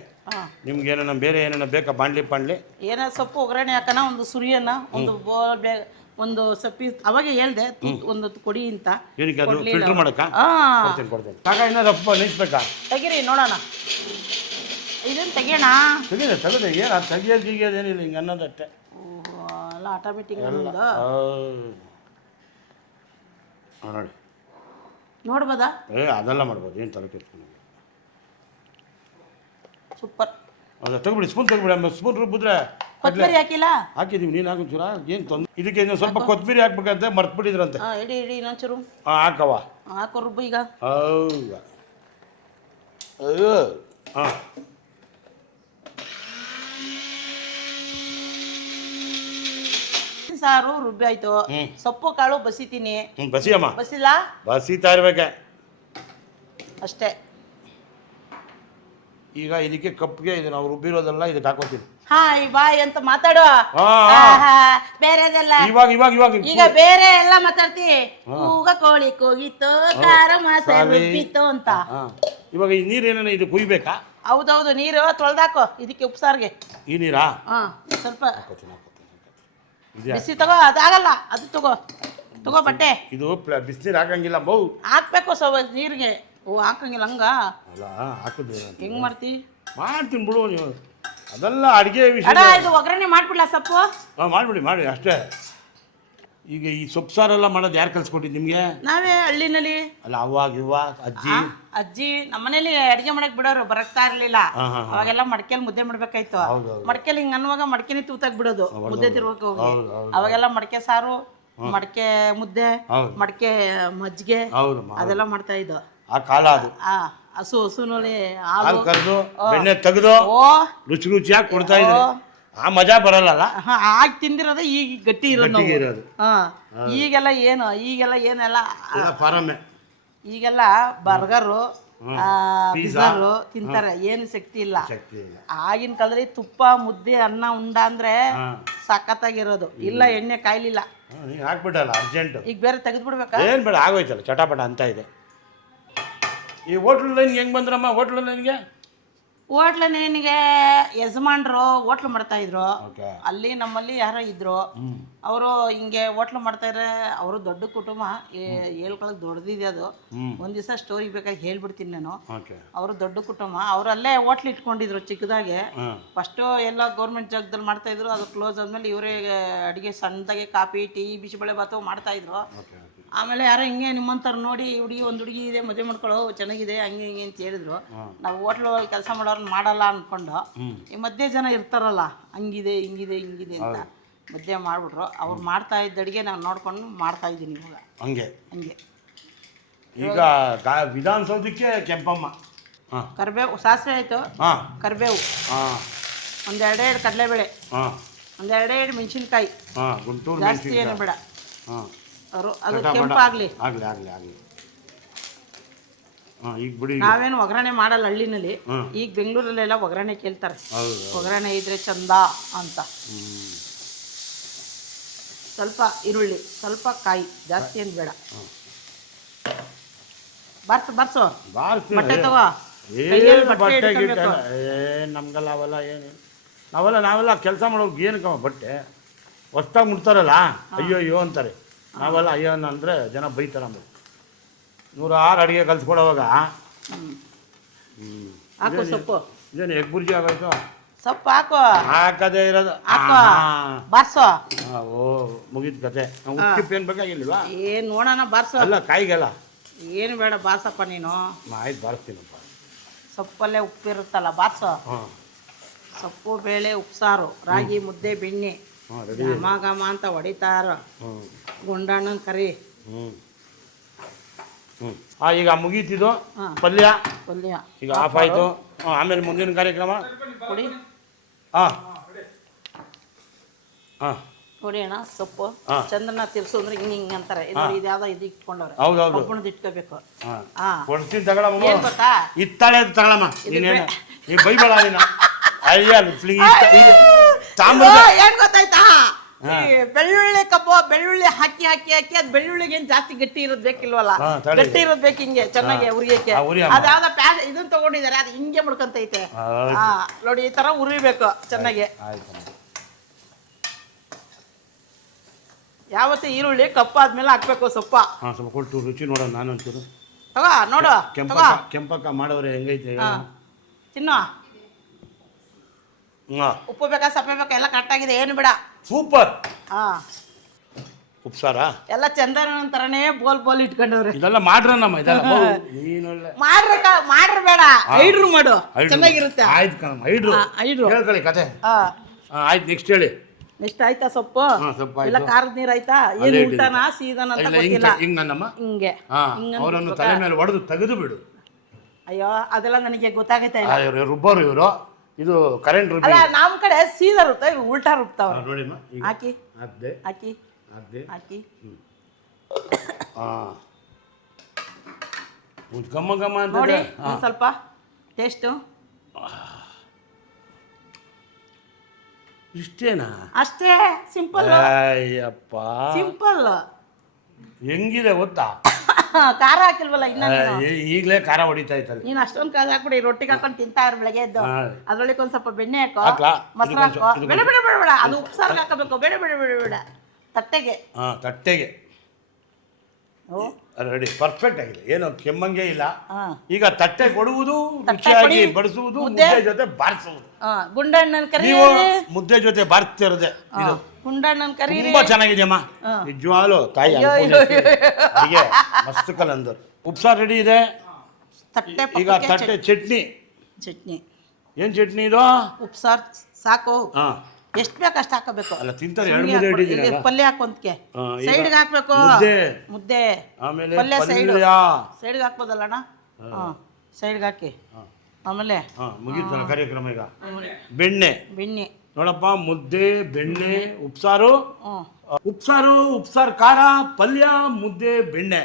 ನಿಮ್ಗೆ ಏನ ಬೇರೆ ಏನೇನ ಬೇಕಾ? ಬಾಣ್ಲಿ ಏನೋ ಸೊಪ್ಪು ಒಗ್ಗರಣೆ ಹಾಕೋಣ, ಒಂದು ಸುರಿಯೋಣ, ಒಂದು ಸಪ್ಪಿ. ಅವಾಗ ಹೇಳ್ದೆ ಒಂದು ಕೊಡಿ ಅಂತ. ಫಿಲ್ಟರ್ ಮಾಡಕ್ಕ ನಿಲ್ಸ್ಬೇಕಾ? ತೆಗೀರಿ ನೋಡೋಣ. ಇದನ್ನ ತೆಗಿಯೋಣ. ತೆಗೆದೆ ಏನು ತೆಗಿಯೋದೇನಿಲ್ಲ, ಹಿಂಗೆ ಅನ್ನೋದಷ್ಟೇ. ಎಲ್ಲ ಆಟೋಮೆಟಿಕ್ ನೋಡಿ. ನೋಡ್ಬೋದಾ? ಅದೆಲ್ಲ ಮಾಡ್ಬೋದು, ಏನು ತಲೆ ಕೆಡ್ಸ್ಕೊಂಡು. ಸೂಪರ್. ಅದ ತಗೊಬಿಡಿ, ಸ್ಪೂನ್ ತಗೊಬಿಡಿ. ಸ್ಪೂನ್ ರುಬ್ಬಿದ್ರೆ ಕೊತ್ತಂಬರಿ ಹಾಕಿಲ್ಲ? ಹಾಕಿದೀವಿ, ನೀನು ಹಾಕೊಂಚೂರ ಏನು ತೊಂದರೆ. ಇದಕ್ಕೆ ಇನ್ನೊಂದು ಸ್ವಲ್ಪ ಕೊತ್ತಂಬರಿ ಹಾಕ್ಬೇಕಂತೆ ಮರ್ತ್ಬಿಟ್ಟಿದ್ರಂತೆ. ಇಡಿ ಇನ್ನೊಂಚೂರು. ಹಾಕವ. ಹಾಕೋ ರುಬ್ಬು ಈಗ. ಹೌದಾ? ಅಯ್ಯೋ. ಹಾಂ, ಸಾರು ರುಬ್ಬಿ ಆಯ್ತು. ಸೊಪ್ಪು ಕಾಳು ಬಸಿತೀನಿ. ಬಸಿಯಮ್ಮ. ಬಸಿಲ್ಲ? ಬಸಿತಾ ಇರ್ಬೇಕೆ ಅಷ್ಟೇ. ಈಗ ಇದಕ್ಕೆ ಕಪ್ಪಿಗೆ ಇದು ನಾವು ರುಬ್ಬಿರೋದೆಲ್ಲ ಇದಕ್ಕೆ ಹಾಕೋತೀವಿ. ಹಾಯ್ ಬಾಯ್ ಅಂತ ಮಾತಾಡು. ಬೇರೆದೆಲ್ಲ ಇವಾಗ ಈಗ ಬೇರೆ ಎಲ್ಲ ಮಾತಾಡ್ತಿ. ಕೂಗ ಕೋಳಿ ಕೂಗಿತ್ತು, ಖಾರ ಮಾಸ ರುಬ್ಬಿತ್ತು ಅಂತ. ಇವಾಗ ಈ ನೀರು ಏನೇನು ಇದು ಕುಯ್ಬೇಕಾ? ಹೌದೌದು, ನೀರು ತೊಳ್ದಾಕೋ ಇದಕ್ಕೆ ಉಪ್ಸಾರ್ಗೆ. ಈ ನೀರಾ? ಸ್ವಲ್ಪ ಬಿಸಿ ತಗೋ. ಅದಾಗಲ್ಲ, ಅದು ತಗೋ ಬಟ್ಟೆ. ಇದು ಬಿಸಿನೀರು ಹಾಕಂಗಿಲ್ಲ ಮೌ. ಹಾಕ್ಬೇಕು ನೀರಿಗೆ. ಹಾಕಂಗಿಲ್ಲ ಹಂಗ? ಅಲ್ಲ, ಹಾಕಿದ್ರೆ ಹೆಂಗ್ ಮಾಡ್ತೀನಿ ಬಿಡು ನೀವು. ಅದೆಲ್ಲ ಅಡುಗೆ ವಿಷಯ. ಇದು ಒಗ್ಗರಣೆ ಮಾಡ್ಬಿಡ್ಲಾ ಸೊಪ್ಪು? ಮಾಡಿ ಅಷ್ಟೇ. ಈಗ ಈ ಸೊಪ್ಪು ಸಾರೆಲ್ಲ ಮಾಡೋದು ಯಾರು ಕಲ್ಸ್ಕೊಟ್ಟಿದ್ದು ನಿಮಗೆ? ನಾವೇ ಹಳ್ಳಿನಲ್ಲಿ. ಅಲ್ಲ, ಅವಾಗ ಅಜ್ಜಿ ನಮ್ಮನೇಲಿ ಅಡಿಗೆ ಮಾಡಕ್ ಬಿಡೋರು, ಬರಕ್ತಾ ಇರ್ಲಿಲ್ಲ. ಅವಾಗೆಲ್ಲ ಮಡ್ಕೆಲ್ ಮುದ್ದೆ ಮಾಡ್ಬೇಕಾಯ್ತು. ಮಡ್ಕೆಲ್ ಹಿಂಗ ಅನ್ನುವಾಗ ಮಡ್ಕೆನಿ ತೂತಾಕ್ ಬಿಡೋದು, ಮುದ್ದೆ ತಿರ್ಬೇಕು ಹೋಗಿ. ಅವಾಗೆಲ್ಲ ಮಡ್ಕೆ ಸಾರು, ಮಡ್ಕೆ ಮುದ್ದೆ, ಮಡ್ಕೆ ಮಜ್ಜಿಗೆ ಅದೆಲ್ಲ ಮಾಡ್ತಾ ಇದ್ದು. ಆ ಕಾಲ ಅದು. ಹಸುನಲ್ಲಿ ಹಾಲು ಕರೆದು ಬೆಣ್ಣೆ ತೆಗೆದು ರುಚಿಯಾಗಿ ಕೊಡ್ತಾ ಇದ್ರು. ಆ ಮಜಾ ಬರಲ್ಲ. ಆಗಿ ತಿಂದಿರೋದೇ ಈಗ ಗಟ್ಟಿ ಇರೋದು. ಈಗೆಲ್ಲ ಏನು? ಈಗೆಲ್ಲ ಏನೆಲ್ಲ ಫಾರಮ್ಮೆ. ಈಗೆಲ್ಲ ಬರ್ಗರು, ಪಿಜ್ಜಾರು ತಿಂತಾರೆ. ಏನು ಶಕ್ತಿ ಇಲ್ಲ. ಆಗಿನ ಕಾಲದಲ್ಲಿ ತುಪ್ಪ ಮುದ್ದೆ ಅನ್ನ ಉಂಡ ಅಂದ್ರೆ ಸಖತ್ತಾಗಿರೋದು. ಇಲ್ಲ ಎಣ್ಣೆ ಕಾಯ್ಲಿಲ್ಲ. ಹಾಕ್ಬಿಟ್ಟಲ್ಲ ಅರ್ಜೆಂಟ್. ಈಗ ಬೇರೆ ತೆಗೆದ್ಬಿಡ್ಬೇಕಾ? ಏನ್ ಬೇಡ, ಆಗೋಯ್ತಲ್ಲ, ಚಟಾಪಟ ಅಂತ ಇದೆ. ಈ ಹೋಟ್ಲ್ ಲೈನ್ಗೆ ಹೆಂಗ್ ಬಂದ್ರಮ್ಮ? ಹೋಟ್ಲ್ ಲೈನ್ಗೆ ಹೋಟ್ಲನೇನಿಗೆ ಯಜಮಾನ್ರು ಹೋಟ್ಲು ಮಾಡ್ತಾ ಇದ್ರು. ಅಲ್ಲಿ ನಮ್ಮಲ್ಲಿ ಯಾರೋ ಇದ್ರು, ಅವರು ಹಿಂಗೆ ಹೋಟ್ಲು ಮಾಡ್ತಾ ಇದ್ರೆ. ಅವರು ದೊಡ್ಡ ಕುಟುಂಬ, ಹೇಳ್ಕೊಳಕ್ ದೊಡ್ಡದಿದೆ ಅದು. ಒಂದ್ ದಿವಸ ಸ್ಟೋರಿ ಬೇಕಾಗಿ ಹೇಳ್ಬಿಡ್ತೀನಿ ನಾನು. ಅವರು ದೊಡ್ಡ ಕುಟುಂಬ, ಅವ್ರು ಅಲ್ಲೇ ಹೋಟ್ಲ್ ಇಟ್ಕೊಂಡಿದ್ರು ಚಿಕ್ಕದಾಗೆ. ಫಸ್ಟು ಎಲ್ಲ ಗೌರ್ಮೆಂಟ್ ಜಾಗದಲ್ಲಿ ಮಾಡ್ತಾ ಇದ್ರು. ಅದು ಕ್ಲೋಸ್ ಆದ್ಮೇಲೆ ಇವರೇ ಅಡಿಗೆ ಸಣ್ಣದಾಗೆ ಕಾಫಿ ಟೀ ಬಿಸಿಬೇಳೆ ಬಾತು ಮಾಡ್ತಾ ಇದ್ರು. ಆಮೇಲೆ ಯಾರೋ ಹಿಂಗೆ ನಿಮ್ಮಂಥವ್ರು ನೋಡಿ, ಒಂದು ಹುಡುಗಿ ಇದೆ ಮದುವೆ ಮಾಡ್ಕೊಳ್ಳೋ ಚೆನ್ನಾಗಿದೆ ಹಂಗೆ ಹಿಂಗೆ ಅಂತ ಹೇಳಿದ್ರು. ನಾವು ಹೋಟ್ಲಲ್ಲಿ ಕೆಲಸ ಮಾಡೋರನ್ನ ಮಾಡಲ್ಲ ಅಂದ್ಕೊಂಡು, ಈ ಮಧ್ಯೆ ಜನ ಇರ್ತಾರಲ್ಲ, ಹಂಗಿದೆ ಹಿಂಗಿದೆ ಅಂತ ಮಧ್ಯೆ ಮಾಡಿಬಿಟ್ರು. ಅವ್ರು ಮಾಡ್ತಾ ಇದ್ದ ಅಡುಗೆ ನಾನು ನೋಡ್ಕೊಂಡು ಮಾಡ್ತಾ ಇದ್ದೀನಿ ಇವಾಗ. ಹಂಗೆ ಈಗ ವಿಧಾನಸೌಧಕ್ಕೆ ಕೆಂಪಮ್ಮ. ಕರಿಬೇವು, ಸಾಸಿವೆ ಆಯಿತು, ಕರಿಬೇವು, ಒಂದೆರಡು ಕಡಲೆಬೇಳೆ, ಒಂದೆರಡು ಮೆಣಸಿನ್ಕಾಯಿ, ಜಾಸ್ತಿ ಏನು ಬೇಡ. ಅದು ಕೆಂಪಾಗ್ಲಿ. ಈಗ ಬಿಡಿ, ನಾವೇನು ಒಗ್ಗರಣೆ ಮಾಡಲ್ಲ ಹಳ್ಳಿನಲ್ಲಿ. ಈಗ ಬೆಂಗಳೂರಲ್ಲೆಲ್ಲ ಒಗ್ಗರಣೆ ಕೇಳ್ತಾರೆ. ಒಗ್ಗರಣೆ ಇದ್ರೆ ಚಂದ ಅಂತ. ಸ್ವಲ್ಪ ಈರುಳ್ಳಿ, ಸ್ವಲ್ಪ ಕಾಯಿ, ಜಾಸ್ತಿ ಏನು ಬೇಡ. ಬರ್ಸು ಬಟ್ಟೆ ತಗೋ. ನಮ್ಗೆಲ್ಲ ಅವೆಲ್ಲ ಏನು, ನಾವೆಲ್ಲ ಕೆಲಸ ಮಾಡೋಕೆ ಏನಕ್ಕವ ಬಟ್ಟೆ? ಹೊಸ್ದಾಗಿ ಮುಟ್ತಾರಲ್ಲ, ಅಯ್ಯೋ ಅಂತಾರೆ. ನಾವೆಲ್ಲ ಅಯ್ಯೋ ಅಂದರೆ ಜನ ಬೈತಾರೆ. ನಮಗೆ 106 ಅಡುಗೆ ಕಲ್ಸ್ಕೊಡೋವಾಗ ಹಾಕು ಸೊಪ್ಪು. ಇದೇನು ಎಗ್ ಬುರ್ಜಿ ಆಗೋಯ್ತು? ಸೊಪ್ಪು ಹಾಕು. ಹಾಕದೇ ಇರೋದು. ಬಾರ್ಸೋ. ಓ, ಮುಗಿದ ಕತೆ. ಉಪ್ಪಿಪ್ಪೇನು ಬೇಕಾಗಿಲ್ವಾ? ಏನು ನೋಡೋಣ, ಬಾರ್ಸೋ. ಅಲ್ಲ, ಕಾಯಿಗೆಲ್ಲ ಏನು ಬೇಡ, ಬಾರ್ಸಪ್ಪ ನೀನು. ಆಯ್ತು, ಬಾರಿಸ್ತೀನಪ್ಪ. ಸೊಪ್ಪಲ್ಲೇ ಉಪ್ಪಿರುತ್ತಲ್ಲ, ಬಾರ್ಸೋ. ಸೊಪ್ಪು ಬೇಳೆ ಉಪ್ಸಾರು, ರಾಗಿ ಮುದ್ದೆ ಬೆಣ್ಣೆ, ಘಮ ಅಂತ ಹೊಡಿತಾರ. ಗುಂಡಣ್ಣನ ಕರಿ. ಈಗ ಮುಗೀತಿದ್ದು ಪಲ್ಯ. ಈಗ ಆಫ್ ಆಯ್ತು. ಆಮೇಲೆ ಮುಂದಿನ ಕಾರ್ಯಕ್ರಮ ಕೊಡಿ. ನೋಡಿ ಅಣ್ಣ, ಸೊಪ್ಪು ಚಂದ್ರನ ತಿರ್ಸು ಅಂದ್ರೆ ಹಿಂಗೆ ಅಂತಾರೆ. ಇದ್ಯಾವ್ದೋ ಇದು ಇಟ್ಕೊಂಡವ್ರೆ. ಕಬ್ಬಣದ ಇಟ್ಕೋಬೇಕು. ಕೊಡ್ತೀನಿ ತಗೊಳಮ್ಮ. ಏನ್ ಗೊತ್ತಾ? ಇತ್ತಾಳೆ ತಗೊಳಮ್ಮ. ನೀನೇನು ನೀ ಬೈಬೇಡ ನೀನು. ಏನ್ ಗೊತ್ತಾಯ್ತಾ? ಬೆಳ್ಳುಳ್ಳಿ ಕಬ್ಬು, ಬೆಳ್ಳುಳ್ಳಿ ಹಾಕಿ ಅದು ಬೆಳ್ಳುಳ್ಳಿಗೆ ಏನ್ ಜಾಸ್ತಿ ಗಟ್ಟಿ ಇರೋದ್ ಬೇಕಿಲ್ವಲ್ಲ, ಗಟ್ಟಿ ಇರೋದ್ ಬೇಕು ಹಿಂಗೆ ಚೆನ್ನಾಗಿ ಉರಿಯಕ್ಕೆ. ಅದ್ಯಾವ್ದ ಇದನ್ನ ತಗೊಂಡಿದ್ದಾರೆ, ಅದು ಹಿಂಗೆ ಮುಡ್ಕೊಂತೈತೆ. ನೋಡಿ, ಈ ತರ ಉರಿಬೇಕು ಚೆನ್ನಾಗಿ. ಯಾವತ್ತೂ ಈರುಳ್ಳಿ ಕಪ್ಪಾದ್ಮೇಲೆ ಹಾಕ್ಬೇಕು ಸೊಪ್ಪ. ಸ್ವಲ್ಪ ಕೊಟ್ಟು ರುಚಿ ನೋಡೋಣ. ನಾನು ಒಂಚೂರು ತಗೋ ನೋಡು. ಕೆಂಪಕ್ಕ ಮಾಡೋರೆ ಹೆಂಗೈತೆ ತಿನ್ನು. ಉಪ್ಪು ಬೇಕಾ ಸಪ್ಪೆ ಬೇಕಾ ಎಲ್ಲ ಕರೆಕ್ಟಾಗಿದೆ, ಏನು ಬೇಡ. ಸೂಪರ್. ಉಪ್ಸಾರ ಎಲ್ಲ ಚಂದನ ತರನೇ ಬೋಲ್ ಇಟ್ಕೊಂಡವ್ರೆ. ಇದೆಲ್ಲ ಮಾಡ್ರಣ್ಣಮ್ಮ ಇದೆಲ್ಲ ನೀನೊಳ್ಳೆ ಮಾಡ್ರ ಬೇಡ, ಐಡ್ರು ಮಾಡು, ಚೆನ್ನಾಗಿರುತ್ತೆ. ಆಯ್ತು ಕಣಮ್ಮ, ಐಡ್ರು ಹೇಳ್ಕೊಳ್ಳಿ ಕತೆ. ಆಯ್ತು, ನೆಕ್ಸ್ಟ್ ಹೇಳಿ. ನೆಕ್ಸ್ಟ್ ಆಯ್ತಾ ಸೊಪ್ಪು? ಸೊಪ್ಪು ಎಲ್ಲ ಆಯ್ತು. ಖಾರದ ನೀರು ಆಯ್ತಾ? ಏನು ಊಟನಾ ಸೀದನ ಅಂತ ಗೊತ್ತಿಲ್ಲ. ಹಿಂಗನ್ನಮ್ಮ, ಹಿಂಗೆ ಅವರನ್ನು ತಲೆ ಮೇಲೆ ಹೊಡೆದು ತೆಗೆದು ಬಿಡು. ಅಯ್ಯೋ ಅದೆಲ್ಲ ನನಗೆ ಗೊತ್ತಾಗೈತಾ ಇಲ್ಲ. ರುಬ್ಬರು ಇವರು, ಇದು ಕರೆಂಟ್ ರುಬ್ಬಿ. ಅಲ್ಲ ನಮ್ ಕಡೆ ಸೀದಾ ರುಬ್ತಾ, ಇವ್ರು ಉಲ್ಟಾ ರುಬ್ತಾವ್ರೆ. ನೋಡಿಮ್ಮ, ಹಾಕಿ ಹಾಕ್ದೆ ಹಾಕಿ ಹಾಕ್ದೆ ಹಾಕಿ. ಘಮ್ಮ ಘಮ್ಮ ಅಂತ ನೋಡಿ ಒಂದ್ ಸ್ವಲ್ಪ ಟೇಸ್ಟು. ಇಷ್ಟೇನಾ? ಅಷ್ಟೇ, ಸಿಂಪಲ್ ಅಯ್ಯಪ್ಪ, ಸಿಂಪಲ್. ಹೆಂಗಿದೆ ಗೊತ್ತಾ? ಖಾರ ಹಾಕಿಲ್ವಲ್ಲ ಇನ್ನ ನೀನು. ಈಗಲೇ ಖಾರ ಹೊಡಿತಾ ಇತ್ತಲ್ಲ. ನೀನು ಅಷ್ಟೊಂದು ಖಾರ ಹಾಕ್ಬಿಡಿ, ರೊಟ್ಟಿಗೆ ಹಾಕೊಂಡು ತಿಂತಾ ಇರು ಬೆಳಗ್ಗೆ ಎದ್ದು. ಅದ್ರೊಳಗೆ ಒಂದ್ ಸ್ವಲ್ಪ ಬೆಣ್ಣೆ ಹಾಕೋ, ಹಾಕ್ಲಾ? ಮೊಸರು ಹಾಕೋ. ಬೇಡ ಬೇಡ ಬೇಡ ಬೇಡ, ಅದು ಉಪ್ಸಾರ್ಗೆ ಹಾಕಬೇಕು. ಬೇಡ ಬೇಡ ಬೇಡ ಬೇಡ, ತಟ್ಟೆಗೆ. ತಟ್ಟೆಗೆ ರೆಡಿ, ಪರ್ಫೆಕ್ಟ್ ಆಗಿದೆ, ಏನು ಕೆಮ್ಮಂಗೆ ಇಲ್ಲ. ಈಗ ತಟ್ಟೆ ಕೊಡುವುದು, ರುಚಿಯಾಗಿ ಬಡಿಸುವುದು, ಮುದ್ದೆ ಜೊತೆ ಬಾರಿಸುವುದು. ಗುಂಡಣ್ಣನ ಕರಿ, ನೀವು ಮುದ್ದೆ ಜೊತೆ ಬಾರಿಸ್ತಿರೋದೆ ಇದು. ಗುಂಡಣ್ಣನ ಕರಿ ತುಂಬಾ ಚೆನ್ನಾಗಿದೆಯಮ್ಮ, ನಿಜವಾಗ್ಲೂ ತಾಯಿ ಅಡಿಗೆ ಮಸ್ತ್ ಕಲಂದರ್. ಉಪ್ಸಾರು ರೆಡಿ ಇದೆ. ತಟ್ಟೆ ಈಗ ತಟ್ಟೆ ಚಟ್ನಿ. ಚಟ್ನಿ ಏನ್ ಚಟ್ನಿ ಇದು? ಉಪ್ಸಾರು ಸಾಕು. ಹಾ, ಎಷ್ಟು ಬೇಕು ಅಷ್ಟು ಹಾಕಬೇಕು. ಅಲ್ಲ ತಿಂತಾರೆ, ಎರಡು ಮುದ್ದೆ ಇಟ್ಟಿದ್ದೀನಿ. ಪಲ್ಯ ಹಾಕೊಂತಕ್ಕೆ ಸೈಡ್ಗೆ ಹಾಕ್ಬೇಕು. ಮುದ್ದೆ ಆಮೇಲೆ ಪಲ್ಯ ಸೈಡ್ಗೆ ಹಾಕ್ಬೋದಲ್ಲಣ್ಣ? ಸೈಡ್ಗೆ ಹಾಕಿ. ಆಮೇಲೆ ಮುಗಿತಲ್ಲ ಕಾರ್ಯಕ್ರಮ. ಈಗ ಬೆಣ್ಣೆ ಬೆಣ್ಣೆ ನೋಡಪ್ಪ, ಮುದ್ದೆ, ಬೆಣ್ಣೆ, ಉಪ್ಸಾರು, ಉಪ್ಸಾರು ಖಾರ, ಪಲ್ಯ, ಮುದ್ದೆ, ಬೆಣ್ಣೆ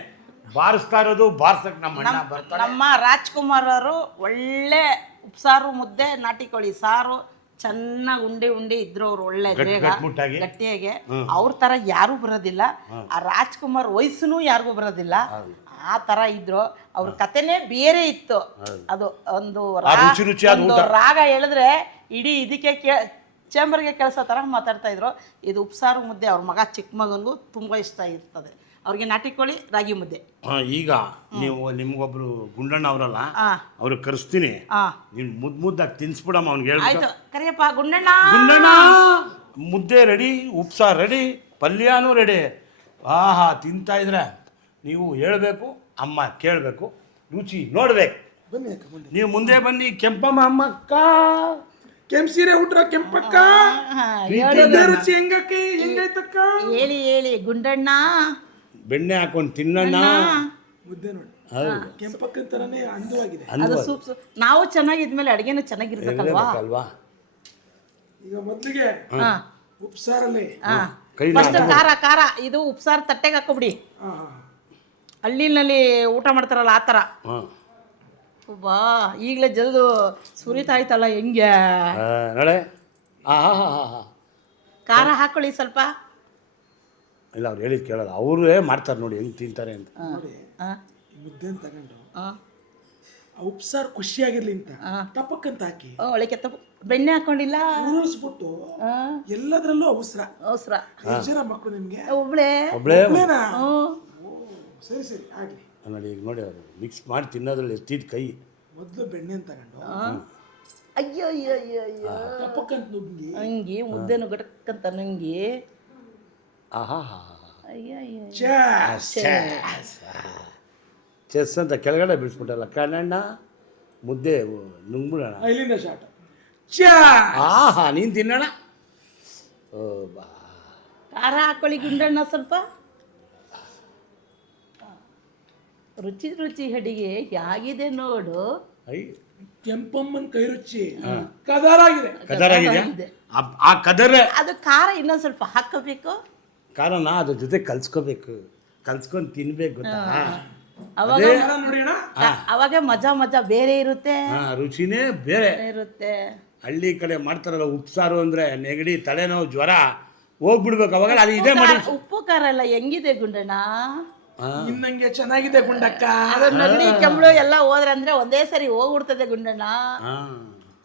ಬಾರಿಸ್ತಾ ಇರೋದು. ಬಾರ್ಸಕ್ ನಮ್ಮ ಅಣ್ಣ ಬರ್ತಾರೆ. ನಮ್ಮ ರಾಜ್ಕುಮಾರ್ ಅವರು ಒಳ್ಳೆ ಉಪ್ಸಾರು, ಮುದ್ದೆ, ನಾಟಿ ಕೋಳಿ ಸಾರು ಚೆನ್ನಾಗಿ ಉಂಡೆ ಇದ್ರು. ಅವ್ರು ಒಳ್ಳೆ ಗಟ್ಟಿಯಾಗೆ. ಅವ್ರ ತರ ಯಾರು ಬರೋದಿಲ್ಲ. ಆ ರಾಜ್ಕುಮಾರ್ ವಯಸ್ಸುನು ಯಾರಿಗೂ ಬರೋದಿಲ್ಲ. ಆ ತರ ಇದ್ರು. ಅವ್ರ ಕತೆನೇ ಬೇರೆ ಇತ್ತು. ಅದು ಒಂದು ರಾಗ ಹೇಳಿದ್ರೆ ಇಡೀ ಇದಕ್ಕೆ ಚೇಂಬರ್ಗೆ ಕೆಲಸ ತರ ಮಾತಾಡ್ತಾ ಇದ್ರು. ಇದು ಉಪ್ಸಾರು ಮುದ್ದೆ ಅವ್ರ ಮಗ ಚಿಕ್ಕ ಮಗನಿಗೂ ತುಂಬಾ ಇಷ್ಟ ಇರ್ತದೆ. ಅವ್ರಿಗೆ ನಾಟಿ ಕೋಳಿ, ರಾಗಿ ಮುದ್ದೆ. ಈಗ ನೀವು ನಿಮ್ಗೊಬ್ರು ಗುಂಡಣ್ಣ ಅವರಲ್ಲ, ಅವ್ರಿಗೆ ಕರೆಸ್ತೀನಿ. ನೀನ್ ಮುದ್ದಾಗಿ ತಿನ್ಸ್ಬಿಡಮ್ಮ ಅವ್ನಿಗೆ. ಆಯ್ತು ಕರಿಯಪ್ಪ ಗುಂಡಣ್ಣ. ಗುಂಡಣ್ಣ, ಮುದ್ದೆ ರೆಡಿ, ಉಪ್ಸಾರು ರೆಡಿ, ಪಲ್ಯನೂ ರೆಡಿ. ತಿಂತಾ ಇದ್ರೆ ನೀವು ಹೇಳ್ಬೇಕು, ಅಮ್ಮ ಕೇಳಬೇಕು, ರುಚಿ ನೋಡ್ಬೇಕು. ಬನ್ನಿ ಅಕ್ಕ, ಬನ್ನಿ. ನೀವು ಮುಂದೆ ಬನ್ನಿ. ಕೆಂಪಮ್ಮ ಅಮ್ಮಕ್ಕ, ಕೆಂಪ್ ಸೀರೆ ಉಟ್ರ ಕೆಂಪಕ್ಕ, ರುಚಿ ಹೆಂಗಕ್ಕೆ ಹೆಂಗೈತಕ್ಕ? ಹೇಳಿ ಗುಂಡಣ್ಣ. ಬೆಣ್ಣೆ ಹಾಕೊಂಡು ತಿನ್ನಣ್ಣ. ಮುದ್ದೆ ನೋಡಿ, ಕೆಂಪಕ್ಕ ತರನೇ ಅಂದವಾಗಿದೆ. ಅದು ಸೂಪ್. ನಾವು ಚೆನ್ನಾಗಿದ್ಮೇಲೆ ಅಡಿಗೆನೂ ಚೆನ್ನಾಗಿರ್ಬೇಕಲ್ವಾ? ಈಗ ಮೊದ್ಲಿಗೆ ಉಪ್ಸಾರಲ್ಲಿ ಖಾರ ಇದು ಉಪ್ಸಾರು ತಟ್ಟೆಗೆ ಹಾಕೋಬಿಡಿ. ಹಳ್ಳಿನಲ್ಲಿ ಊಟ ಮಾಡ್ತಾರಲ್ಲ ಆ ಥರ. ಬಾ ಈಗಲೇ ಜಲ್ದು ಸುರಿತಾ ಆಯ್ತಲ್ಲ ಹೆಂಗೆ. ಖಾರ ಹಾಕೊಳ್ಳಿ ಸ್ವಲ್ಪ. ಇಲ್ಲ, ಅವ್ರು ಹೇಳಿದ್ ಕೇಳಲ್ಲ, ಅವರೇ ಮಾಡ್ತಾರೆ ನೋಡಿ ಹೆಂಗೆ ತಿಂತಾರೆ ಅಂತ. ಮುದ್ದೆ ತಗೊಂಡು ಉಪ್ಸಾರು ಖುಷಿಯಾಗಿರ್ಲಿ ಅಂತ ತಪ್ಪಕ್ಕಂತ ಹಾಕಿ ಒಳಗೆ ಬೆಣ್ಣೆ ಹಾಕೊಂಡಿಲ್ಲ, ಉರುಳಿಸ್ಬಿಟ್ಟು ಎಲ್ಲದರಲ್ಲೂ ಅವಸರ. ಜನ ಮಕ್ಕಳು ನಿಮ್ಗೆ ಒಬ್ಳೇನಾ? ಸರಿ ಸರಿ ಆಗ್ಲಿ ನೋಡಿ. ಈಗ ನೋಡಿ, ಅವರು ಮಿಕ್ಸ್ ಮಾಡಿ ತಿನ್ನೋದ್ರಲ್ಲಿ ಎತ್ತಿದ ಕೈ. ಮೊದಲು ಬೆಣ್ಣೆ ತಗೊಂಡು ಅಯ್ಯೋ ಅಯ್ಯೋ ಅಯ್ಯೋ ಅಯ್ಯೋ ತಪ್ಪಕ್ಕಂತ ನುಗ್ಗಿ ಹಂಗಿ ಮುದ್ದೆನು ಗಟಕ್ಕಂತ ನುಂಗಿ. ಚೆಸ್ ಅಂತ ಕೆಳಗಡೆ ಬಿಡಿಸ್ಬಿಟ್ಟಲ್ಲ ಕಣ್ಣಣ್ಣ. ಮುದ್ದೆ ನುಂಗ್ಬಿಡೋಣ. ಇಲ್ಲಿಂದ ಶಾಟ. ನೀನು ತಿನ್ನೋಣ. ಖಾರ ಹಾಕೊಳ್ಳಿ ಗುಂಡಣ್ಣ ಸ್ವಲ್ಪ. ರುಚಿ ಅಡಿಗೆ ಹೇಗಿದೆ ನೋಡು. ಕೆಂಪಮ್ಮನ ಕೈ ರುಚಿ ಕದರಾಗಿದೆ. ಆ ಕದರ ಅದು ಖಾರ ಇನ್ನೊಂದು ಸ್ವಲ್ಪ ಹಾಕಬೇಕು. ಖಾರನ ಅದ್ರ ಜೊತೆ ಕಲ್ಸ್ಕೊಂಡು ತಿನ್ಬೇಕು ಗೊತ್ತಾ? ಅವಾಗ ಮಜಾ ಬೇರೆ ಇರುತ್ತೆ, ರುಚಿನೇ ಬೇರೆ ಇರುತ್ತೆ. ಹಳ್ಳಿ ಕಡೆ ಮಾಡ್ತಾರಲ್ಲ ಉಪ್ಸಾರು ಅಂದ್ರೆ ನೆಗಡಿ, ತಲೆನೋವು, ಜ್ವರ ಹೋಗ್ಬಿಡ್ಬೇಕು. ಅವಾಗ ಅದು ಇದೇ ಮಾಡಿ. ಉಪ್ಪು ಖಾರ ಎಲ್ಲ ಹೆಂಗಿದೆ ಗುಂಡಣ್ಣ? ಇನ್ನಂಗೆ ಚೆನ್ನಾಗಿದೆ ಗುಂಡಕ್ಕ. ನೆಗಡಿ ಕೆಮ್ಮಳು ಎಲ್ಲ ಹೋದ್ರೆ ಅಂದ್ರೆ ಒಂದೇ ಸರಿ ಹೋಗ್ಬಿಡ್ತದೆ ಗುಂಡಣ್ಣ.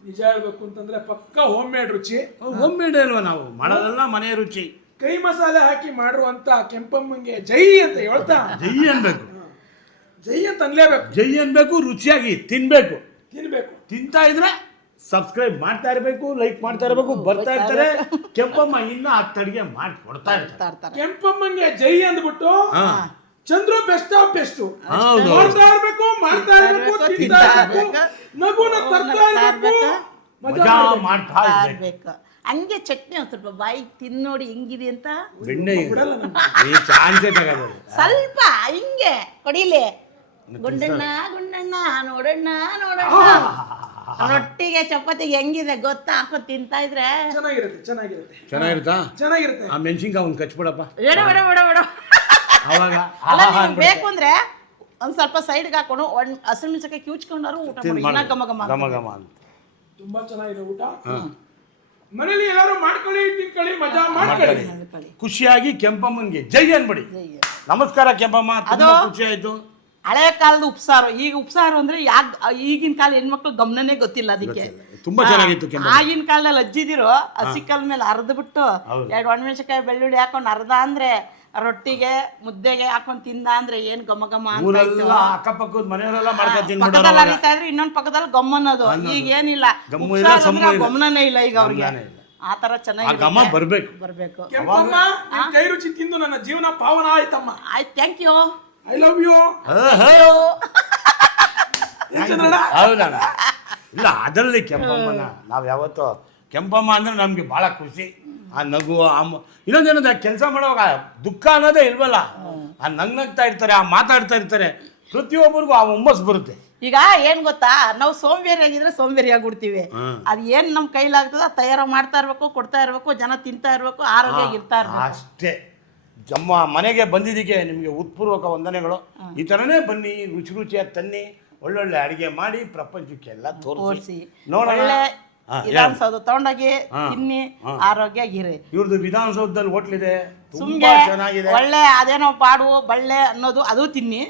ನಿಜ ಹೇಳ್ಬೇಕು ಅಂತಂದ್ರೆ ಪಕ್ಕ ಹೋಮ್ ಮೇಡ್ ರುಚಿ. ಹೋಮ್ ಮೇಡ್ ಅಲ್ವಾ ನಾವು ಮಾಡೋದೆಲ್ಲ ಮನೆ ರುಚಿ. ಕೈ ಮಸಾಲೆ ಹಾಕಿ ಮಾಡುವಂತ ಕೆಂಪಮ್ಮಂಗೆ ಜೈ ಅಂತ ಹೇಳ್ತಾ ಜೈ ಅನ್ಬೇಕು. ಜೈ ಅಂತ ಅನ್ಲೇಬೇಕು. ಜೈ ಅನ್ಬೇಕು, ರುಚಿಯಾಗಿ ತಿನ್ಬೇಕು. ತಿನ್ಬೇಕು. ತಿಂತಾ ಇದ್ರೆ ಸಬ್ಸ್ಕ್ರೈಬ್ ಮಾಡ್ತಾ ಇರಬೇಕು, ಲೈಕ್ ಮಾಡ್ತಾ ಇರಬೇಕು, ಬರ್ತಾ ಇರ್ತಾರೆ. ಕೆಂಪಮ್ಮ ಇನ್ನ 10 ಅಡಿಗೆ ಮಾಡಿ ಕೊಡ್ತಾ ಇರ್ತಾರೆ. ಕೆಂಪಮ್ಮಂಗೆ ಜೈ ಅಂದ್ಬಿಟ್ಟು ಚಂದ್ರು ಬೆಸ್ಟ್ ಆಫ್ ಬೆಸ್ಟ್ ಹೌದು. ಮಾಡ್ತಾ ಇರ್ಬೇಕು, ತಿಂತಾ ಇರ್ಬೇಕು, ನಗುನ ತರ್ತಾ ಇರ್ಬೇಕು, ಮಜಾ ಮಾಡ್ತಾ ಇರ್ಬೇಕು. ಇರ್ಬೇಕು. ಹಂಗೆ ಚಟ್ನಿ ಒಂದ್ ಸ್ವಲ್ಪ ಬಾಯಿ ತಿನ್ನೋಡಿ ಹೆಂಗಿದೆ ಅಂತ ಬೆಣ್ಣೆ ಈ ಚಾನ್ಸೇ ತಗೋದು. ಸ್ವಲ್ಪ ಹಿಂಗೆ ಕೊಡಿಲಿ. ಗುಂಡಣ್ಣ ಗುಂಡಣ್ಣ ನೋಡಣ್ಣ ನೋಡಣ್ಣ. ರೊಟ್ಟಿಗೆ ಚಪಾತಿಗೆ ಹೆಂಗಿದೆ ಗೊತ್ತಾ? ಹಾಕೊಂಡು ತಿಂತಾ ಇದ್ರೆ ಚೆನ್ನಾಗಿರುತ್ತಾ? ಆ ಮೆಣಸಿನ್ಕಾಯಿ ಒಂದು ಕಚ್ಬಿಡಪ್ಪ. ಬೇಡ ಬೇಡ ಬೇಡ ಬೇಡ. ಅವಾಗ ಅಲ್ಲ ನಿಮ್ಗೆ ಬೇಕು ಅಂದ್ರೆ ಒಂದ್ ಸ್ವಲ್ಪ ಸೈಡ್ಗೆ ಹಾಕೊಂಡು ಒಂದ್ ಹಸಿರು ಮೆಣಸಿನಕಾಯಿ ಕಿವುಚ್ಕೊಂಡಾರು ಊಟ ಮಾಡಿ. ಇನ್ನ ಘಮ ಘಮ ಘಮ ಘಮ ಅಂತ ತುಂಬಾ ಚೆನ್ನಾಗಿದೆ ಊಟ. ಮನೇಲಿ ಎಲ್ಲರೂ ಮಾಡ್ಕೊಳ್ಳಿ, ತಿನ್ಕೊಳ್ಳಿ, ಮಜಾ ಮಾಡ್ಕೊಳ್ಳಿ. ಖುಷಿಯಾಗಿ ಕೆಂಪಮ್ಮನ್ಗೆ ಜೈ ಅನ್ಬಿಡಿ. ನಮಸ್ಕಾರ ಕೆಂಪಮ್ಮ, ತುಂಬಾ ಖುಷಿ ಆಯ್ತು. ಹಳೆ ಕಾಲದ ಉಪ್ಸಾರು, ಈಗ ಉಪ್ಸಾರು ಅಂದ್ರೆ ಈಗಿನ ಕಾಲ ಹೆಣ್ಮಕ್ಳು ಗಮನನೇ ಗೊತ್ತಿಲ್ಲ ಅದಕ್ಕೆ. ತುಂಬಾ ಚೆನ್ನಾಗಿತ್ತು. ಆಗಿನ ಕಾಲದಲ್ಲಿ ಅಜ್ಜಿದಿರು ಹಸಿ ಕಾಲ ಮೇಲೆ ಅರ್ದು ಬಿಟ್ಟು 2 ಒಣಮೆಣಸಿನಕಾಯಿ ಬೆಳ್ಳುಳ್ಳಿ ಹಾಕೊಂಡು ಅರ್ಧ ಅಂದ್ರೆ ರೊಟ್ಟಿಗೆ ಮುದ್ದೆಗೆ ಹಾಕೊಂಡ್ ತಿಂದ ಅಂದ್ರೆ ಏನ್ ಘಮ ಘಮ ಅಂತ ಇತ್ತು. ಅಕ್ಕಪಕ್ಕದ ಮನೆಯವರೆಲ್ಲ ಮಾಡ್ಕೊಂಡು ಪಕ್ಕದಲ್ಲಿ ಅರಿತಾ ಇದ್ರೆ ಇನ್ನೊಂದ್ ಪಕ್ಕದಲ್ಲಿ ಗಮ್ ಅನ್ನೋದು. ಈಗ ಏನಿಲ್ಲ, ಗಮನನೇ ಇಲ್ಲ ಈಗ ಅವ್ರಿಗೆ. ಆ ತರ ಚೆನ್ನಾಗಿ ಬರ್ಬೇಕು. ಕೆಂಪಮ್ಮ ನಿನ್ ಕೈ ರುಚಿ ತಿಂದು ನನ್ನ ಜೀವನ ಪಾವನ ಆಯ್ತಮ್ಮ. ಆಯ್ತು, thank you, I love you. ಹೌದಣ್ಣ. ಇಲ್ಲ ಅದರಲ್ಲಿ ಕೆಂಪಮ್ಮನ ನಾವು ಯಾವತ್ತೂ ಕೆಂಪಮ್ಮ ಅಂದ್ರೆ ನಮ್ಗೆ ಬಹಳ ಖುಷಿ. ಆ ನಗು, ಇನ್ನೊಂದೇನದ ಕೆಲಸ ಮಾಡುವಾಗ ದುಃಖ ಅನ್ನೋದೇ ಇಲ್ವಲ್ಲ. ಆ ನಗ್ನಗ್ತಾ ಇರ್ತಾರೆ, ಆ ಮಾತಾಡ್ತಾ ಇರ್ತಾರೆ, ಪ್ರತಿಯೊಬ್ಬರಿಗೂ ಆ ಹುಮ್ಮಸ್ ಬರುತ್ತೆ. ಈಗ ಏನ್ ಗೊತ್ತಾ, ನಾವು ಸೋಂಬೇರಿ ಆಗಿದ್ರೆ ಸೋಂಬೇರಿ ಆಗ್ಬಿಡ್ತೀವಿ. ಅದ್ ಏನ್ ನಮ್ ಕೈಲಾಗ್ತದ ತಯಾರು ಮಾಡ್ತಾ ಇರ್ಬೇಕು, ಕೊಡ್ತಾ ಇರ್ಬೇಕು, ಜನ ತಿಂತಾ ಇರ್ಬೇಕು, ಆರೋಗ್ಯ ಇರ್ತಾ ಇರ್ಬೇಕು ಅಷ್ಟೇ. ಜಮ್ಮ ಮನೆಗೆ ಬಂದಿದ್ದಕ್ಕೆ ನಿಮಗೆ ಉತ್ಪೂರ್ವಕ ವಂದನೆಗಳು. ಈ ಥರನೇ ಬನ್ನಿ, ರುಚಿ ರುಚಿಯಾಗಿ ತನ್ನಿ, ಒಳ್ಳೊಳ್ಳೆ ಅಡಿಗೆ ಮಾಡಿ ಪ್ರಪಂಚಕ್ಕೆಲ್ಲ ತೋರಿಸಿ ನೋಡೋಣ. ವಿಧಾನಸೌಧ ತಗೊಂಡೋಗಿ ತಿನ್ನಿ, ಆರೋಗ್ಯ ಇರಿ. ಇವ್ರದ್ದು ವಿಧಾನಸೌಧದಲ್ಲಿ ಹೋಟ್ಲಿದೆ, ತುಂಬಾ ಚೆನ್ನಾಗಿದೆ. ಒಳ್ಳೆ ಅದೇನೋ ಪಾಡು ಬಳ್ಳೆ ಅನ್ನೋದು ಅದು ತಿನ್ನಿ.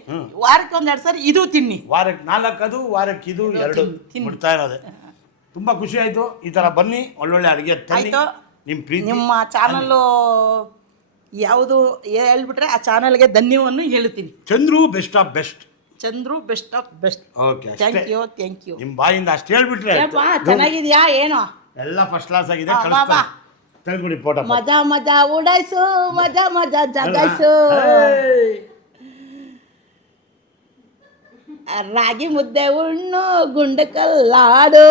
ವಾರಕ್ಕೆ 1-2 ಸರಿ ಇದು ತಿನ್ನಿ. ವಾರಕ್ಕೆ 4 ಅದು, ವಾರಕ್ಕೆ ಇದು 2 ಬಿಡ್ತಾ ಇರೋದೆ. ತುಂಬಾ ಖುಷಿ ಆಯ್ತು. ಈ ತರ ಬನ್ನಿ, ಒಳ್ಳೊಳ್ಳೆ ಅಡಿಗೆ ತನ್ನಿ. ನಿಮ್ ಪ್ರೀತಿ. ನಿಮ್ಮ ಚಾನಲ್ ಯಾವುದು ಹೇಳ್ಬಿಟ್ರೆ ಆ ಚಾನಲ್ಗೆ ಧನ್ಯವನ್ನು ಹೇಳ್ತೀನಿ. Chandru best of best. Chandru best of best. Okay, thank you, thank you. ನಿಮ್ಮ ಬಾಯಿಂದ ಅಷ್ಟು ಹೇಳ್ಬಿಟ್ರೆ ಚೆನ್ನಾಗಿದ್ಯಾ ಏನೋ? ಎಲ್ಲ ಫಸ್ಟ್ ಕ್ಲಾಸ್ ಆಗಿದೆ. ತೆಗೆದ್ಬಿಡಿ ಫೋಟೋ. ಮಜಾ ಮಜಾ ಉಡಾಯ್ಸು, ಮಜಾ ಮಜಾ ಜಗಾಯ್ಸು. ರಾಗಿ ಮುದ್ದೆ ಉಣ್ಣು, ಗುಂಡು ಕಲ್ಲಾಡು.